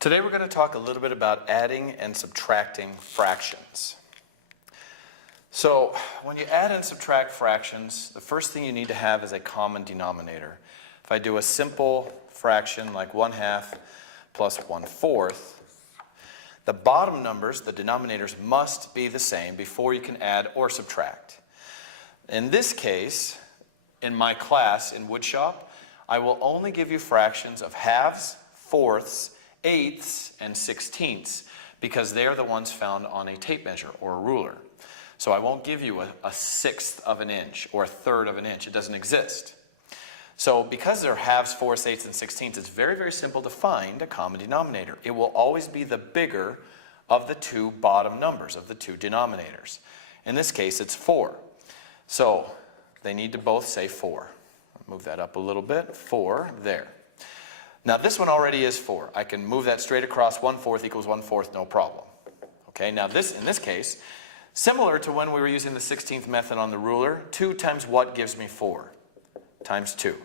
Today we're going to talk a little bit about adding and subtracting fractions. So when you add and subtract fractions, the first thing you need to have is a common denominator. If I do a simple fraction like 1/2 plus 1/4, the bottom numbers, the denominators, must be the same before you can add or subtract. In this case, in my class in woodshop, I will only give you fractions of halves, fourths, eighths, and sixteenths because they are the ones found on a tape measure or a ruler. So I won't give you a sixth of an inch or a third of an inch. It doesn't exist. So because they're halves, fourths, eighths, and sixteenths, it's very, very simple to find a common denominator. It will always be the bigger of the two bottom numbers, of the two denominators. In this case, it's 4. So they need to both say 4. I'll move that up a little bit. 4 there. Now this one already is 4. I can move that straight across. 1/4 equals 1/4, no problem. Okay, now in this case, similar to when we were using the 16th method on the ruler, 2 times what gives me 4? Times 2.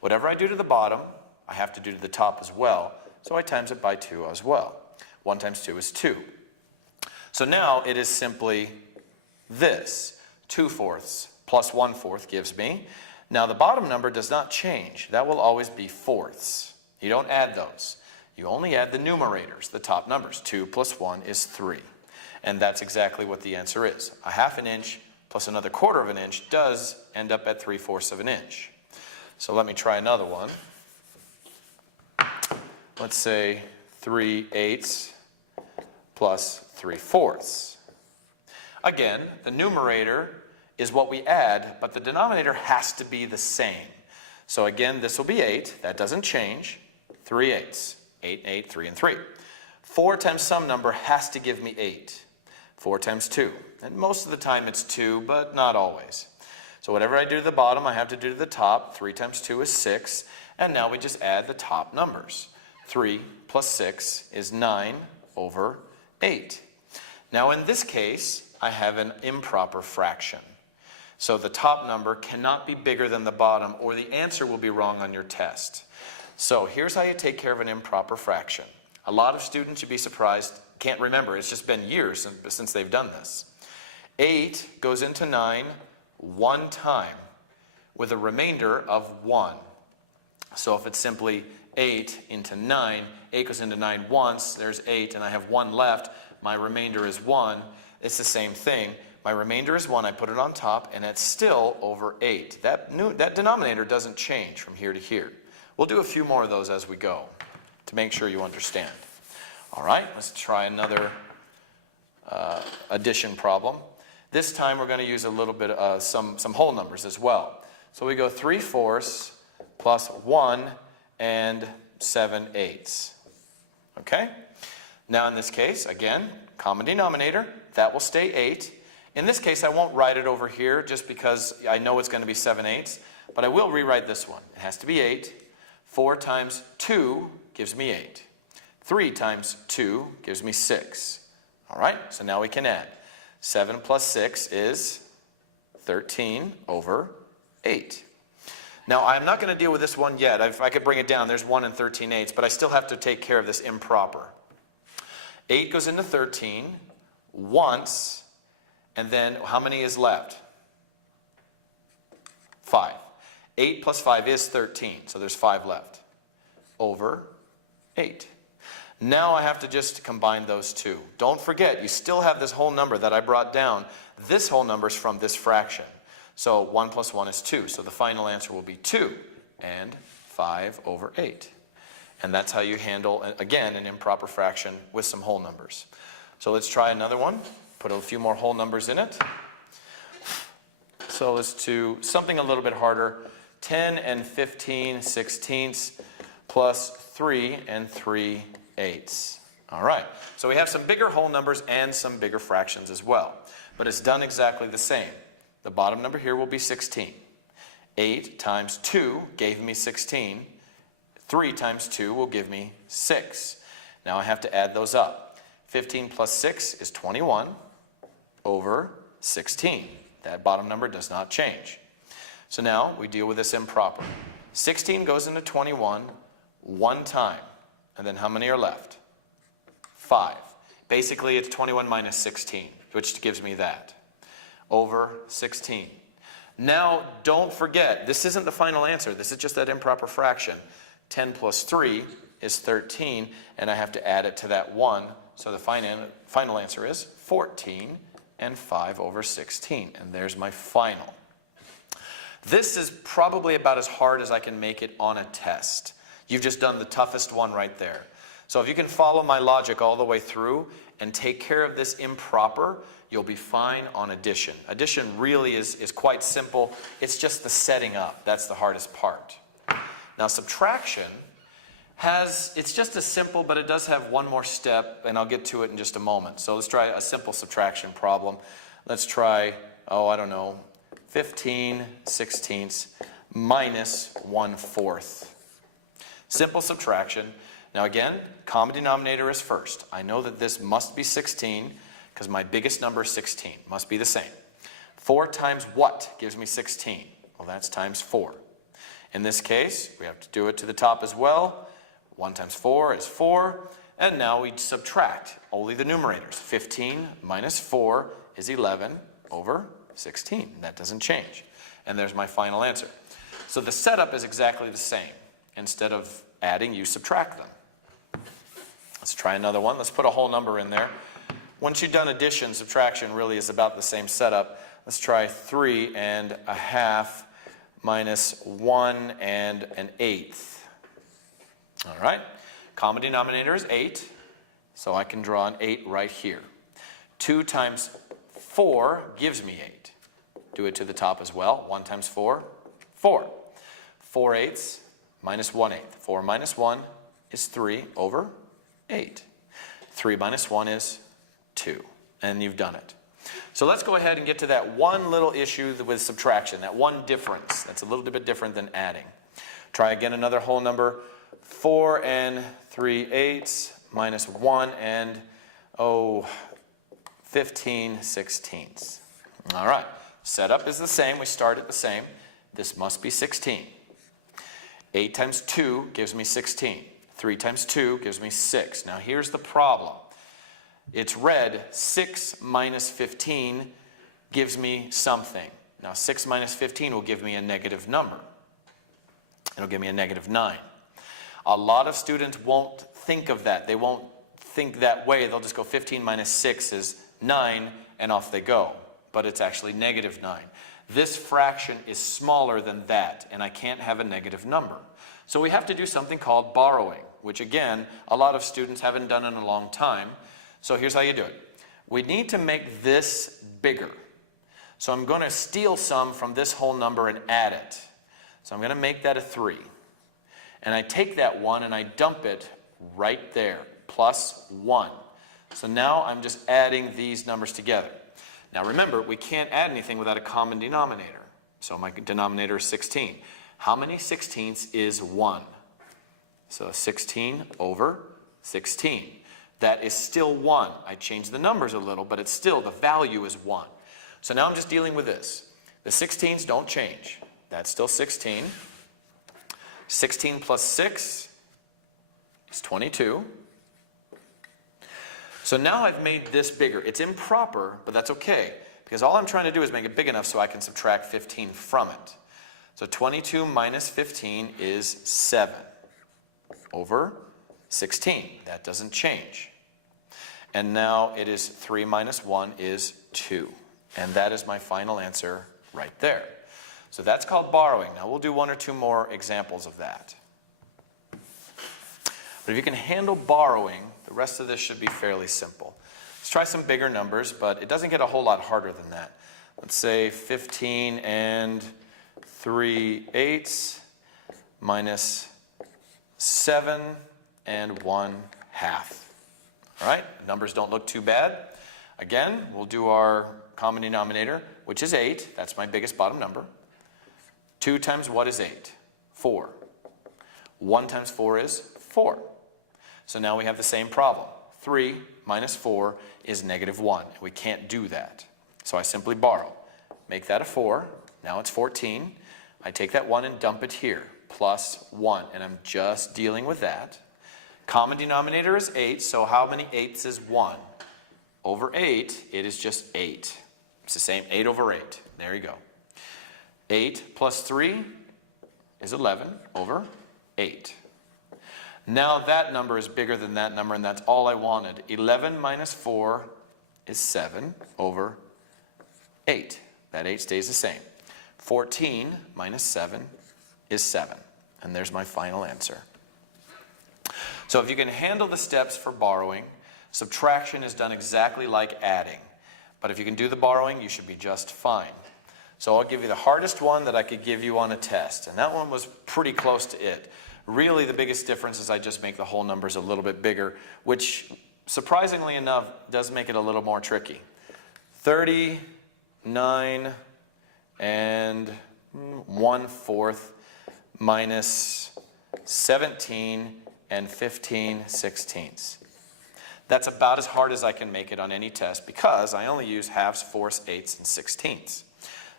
Whatever I do to the bottom, I have to do to the top as well, so I times it by 2 as well. 1 times 2 is 2. So now it is simply this. 2/4 plus 1/4 gives me. Now the bottom number does not change. That will always be fourths. You don't add those. You only add the numerators, the top numbers. 2 plus 1 is 3. And that's exactly what the answer is. 1/2 an inch plus another 1/4 of an inch does end up at 3/4 of an inch. So let me try another one. Let's say 3/8 plus 3/4. Again, the numerator is what we add, but the denominator has to be the same. So again, this will be 8. That doesn't change. 3/8. 8, 8, 3, and 3. 4 times some number has to give me 8. 4 times 2. And most of the time it's 2, but not always. So whatever I do to the bottom, I have to do to the top. 3 times 2 is 6. And now we just add the top numbers. 3 plus 6 is 9/8. Now in this case, I have an improper fraction. So the top number cannot be bigger than the bottom, or the answer will be wrong on your test. So here's how you take care of an improper fraction. A lot of students, you'd be surprised, can't remember. It's just been years since they've done this. 8 goes into 9 one time with a remainder of 1. So if it's simply 8 into 9, 8 goes into 9 once, there's 8, and I have 1 left. My remainder is 1. It's the same thing. My remainder is 1. I put it on top, and it's still over 8. That denominator doesn't change from here to here. We'll do a few more of those as we go to make sure you understand. All right, let's try another addition problem. This time we're going to use a little bit of some whole numbers as well. So we go 3/4 plus 1 and 7/8. Okay? Now in this case, again, common denominator, that will stay 8. In this case, I won't write it over here just because I know it's going to be 7/8, but I will rewrite this one. It has to be 8. 4 times 2 gives me 8. 3 times 2 gives me 6. All right, so now we can add. 7 plus 6 is 13/8. Now, I'm not going to deal with this one yet. If I could bring it down, there's 1 and 13/8, but I still have to take care of this improper. 8 goes into 13 once, and then how many is left? 5. 8 plus 5 is 13, so there's 5 left. Over 8. Now I have to just combine those two. Don't forget, you still have this whole number that I brought down. This whole number is from this fraction. So 1 plus 1 is 2. So the final answer will be 2 and 5/8. And that's how you handle, again, an improper fraction with some whole numbers. So let's try another one. Put a few more whole numbers in it. So let's do something a little bit harder. 10 and 15/16 plus 3 and 3/8. All right, so we have some bigger whole numbers and some bigger fractions as well. But it's done exactly the same. The bottom number here will be 16. 8 times 2 gave me 16. 3 times 2 will give me 6. Now I have to add those up. 15 plus 6 is 21/16. That bottom number does not change. So now we deal with this improper. 16 goes into 21 one time. And then how many are left? 5. Basically, it's 21 minus 16, which gives me that, over 16. Now, don't forget, this isn't the final answer. This is just that improper fraction. 10 plus 3 is 13, and I have to add it to that 1. So the final answer is 14 and 5 over 16. And there's my final. This is probably about as hard as I can make it on a test. You've just done the toughest one right there. So if you can follow my logic all the way through and take care of this improper, you'll be fine on addition. Addition really is quite simple. It's just the setting up. That's the hardest part. Now subtraction it's just as simple, but it does have one more step, and I'll get to it in just a moment. So let's try a simple subtraction problem. Let's try, I don't know, 15/16 minus 1/4. Simple subtraction. Now again, common denominator is first. I know that this must be 16 because my biggest number is 16. Must be the same. 4 times what gives me 16? Well, that's times 4. In this case, we have to do it to the top as well. 1 times 4 is 4. And now we subtract only the numerators. 15 minus 4 is 11 over 16. That doesn't change. And there's my final answer. So the setup is exactly the same. Instead of adding, you subtract them. Let's try another one. Let's put a whole number in there. Once you've done addition, subtraction really is about the same setup. Let's try 3½ minus 1 1/8. All right. Common denominator is 8, so I can draw an 8 right here. 2 times 4 gives me 8. Do it to the top as well. 1 times 4, 4. 4/8 minus 1/8. 4 minus 1 is 3 over 8. 3 minus 1 is 2. And you've done it. So let's go ahead and get to that one little issue with subtraction, that one difference. That's a little bit different than adding. Try again another whole number. 4 3/8 minus 1 15/16. All right. Setup is the same. We start at the same. This must be 16. 8 times 2 gives me 16. 3 times 2 gives me 6. Now here's the problem. It's read 6 minus 15 gives me something. Now 6 minus 15 will give me a negative number. It'll give me a negative 9. A lot of students won't think of that. They won't think that way. They'll just go 15 minus 6 is 9 and off they go. But it's actually negative 9. This fraction is smaller than that, and I can't have a negative number. So we have to do something called borrowing, which again, a lot of students haven't done in a long time. So here's how you do it. We need to make this bigger. So I'm going to steal some from this whole number and add it. So I'm going to make that a 3. And I take that 1 and I dump it right there, plus 1. So now I'm just adding these numbers together. Now remember, we can't add anything without a common denominator. So my denominator is 16. How many 16ths is 1? So 16 over 16. That is still 1. I changed the numbers a little, but it's still, the value is 1. So now I'm just dealing with this. The 16ths don't change. That's still 16. 16 plus 6 is 22. So now I've made this bigger. It's improper, but that's okay, because all I'm trying to do is make it big enough so I can subtract 15 from it. So 22 minus 15 is 7 over 16. That doesn't change. And now it is 3 minus 1 is 2. And that is my final answer right there. So that's called borrowing. Now we'll do 1 or 2 more examples of that. But if you can handle borrowing, the rest of this should be fairly simple. Let's try some bigger numbers, but it doesn't get a whole lot harder than that. Let's say 15 3/8 minus 7 1/2. All right, numbers don't look too bad. Again, we'll do our common denominator, which is 8. That's my biggest bottom number. 2 times what is 8? 4. 1 times 4 is 4. So now we have the same problem. 3 minus 4 is negative 1. We can't do that. So I simply borrow. Make that a 4. Now it's 14. I take that 1 and dump it here. Plus 1. And I'm just dealing with that. Common denominator is 8, so how many eighths is 1? Over 8, it is just 8. It's the same, 8 over 8. There you go. 8 plus 3 is 11 over 8. Now that number is bigger than that number, and that's all I wanted. 11 minus 4 is 7 over 8. That 8 stays the same. 14 minus 7 is 7. And there's my final answer. So if you can handle the steps for borrowing, subtraction is done exactly like adding. But if you can do the borrowing, you should be just fine. So I'll give you the hardest one that I could give you on a test. And that one was pretty close to it. Really, the biggest difference is I just make the whole numbers a little bit bigger, which, surprisingly enough, does make it a little more tricky. 39 and 1/4 minus 17 and 15/16. That's about as hard as I can make it on any test because I only use halves, fourths, eighths, and 16ths.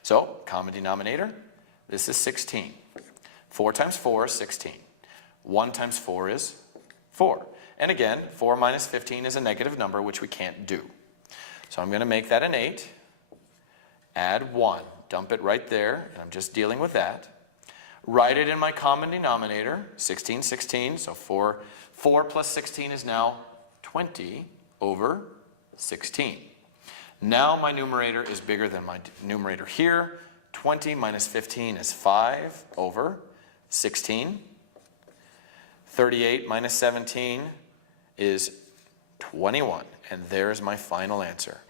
So, common denominator, this is 16. 4 times 4 is 16. 1 times 4 is 4. And again, 4 minus 15 is a negative number, which we can't do. So I'm going to make that an 8. Add 1. Dump it right there, and I'm just dealing with that. Write it in my common denominator, 16, 16. So 4 plus 16 is now 20 over 16. Now my numerator is bigger than my numerator here. 20 minus 15 is 5 over 16. 38 minus 17 is 21. And there's my final answer.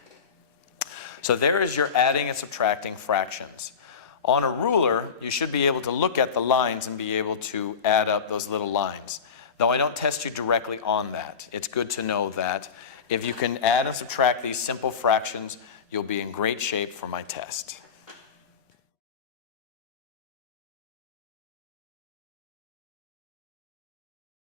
So there is your adding and subtracting fractions. On a ruler, you should be able to look at the lines and be able to add up those little lines. Though I don't test you directly on that. It's good to know that if you can add and subtract these simple fractions, you'll be in great shape for my test.